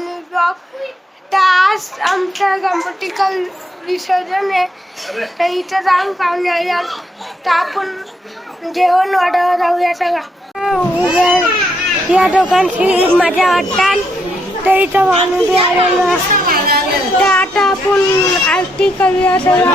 मनी blog. तर आज आमचं गणपतीचं विसर्जन आहे, तर इथं जाऊन पाहून जाऊया. तर आपण जेवण वाढावं जाऊया सगळं. या दोघांची मजा वाटतात, तर इथं माणूस बी आलेला. तर आता आपण आरती करूया सगळं.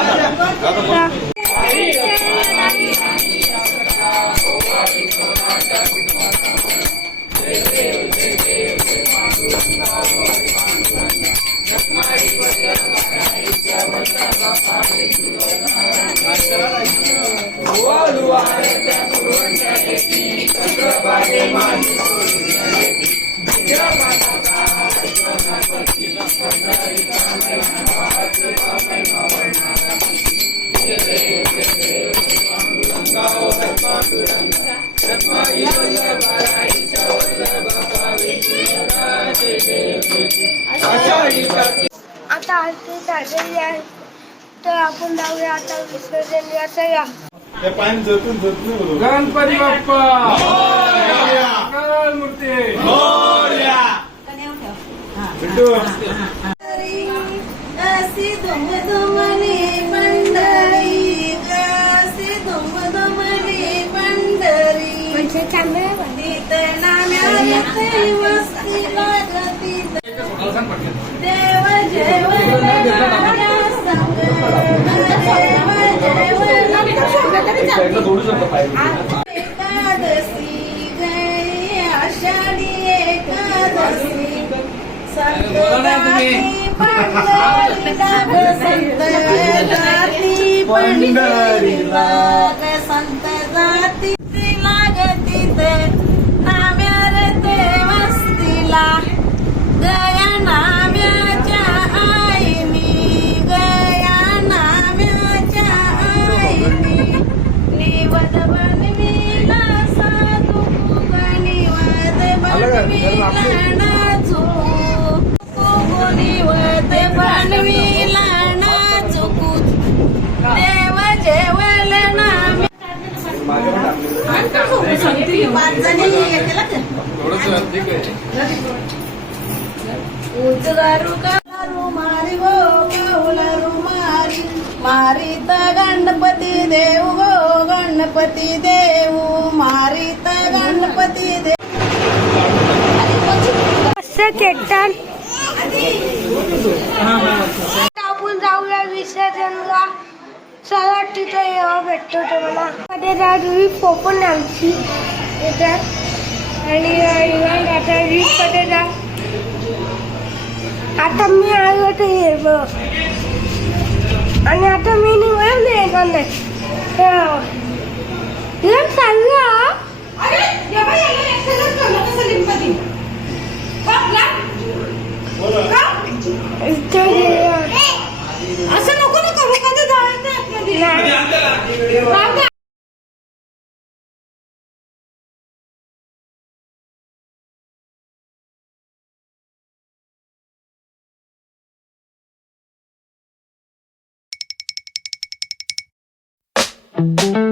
आता आरती झालेली आहे, तर आपण जाऊया आता विसर्जन याचा. गणपती बाप्पा मूर्ती अशी धुमधुमनी पंढरी, अशी धुमधुमनी पंढरी. नाम्याला वस्ती लागती देव जेवण संग, एकादशी गई आषाढी एकादशी. संत जाती पंढरीला, संत जाती लागतीत नाम्यार ते वस्तीला. गया नाम्याच्या आईनी, गया नाम्याच्या आईनी. निवद बनविला साधू, निवद बनविला नाचू, निवद बनविला नाचू. देव जेवल नाम्या. मारी गो कौलरू मारी, मारीत गणपती देव गो गणपती देव, मारीत गणपती देव. आपण जाऊया विसर्जनला. चला तिथे येवा भेटतो तुम्हाला. मध्ये पोपण आमची येतात आणि आता मध्ये जा. आता मी आलो तर ये बघ, आणि आता मी निघाल येणार नाही चालला. असं नको ना करू, कधी जायचं. Thank you.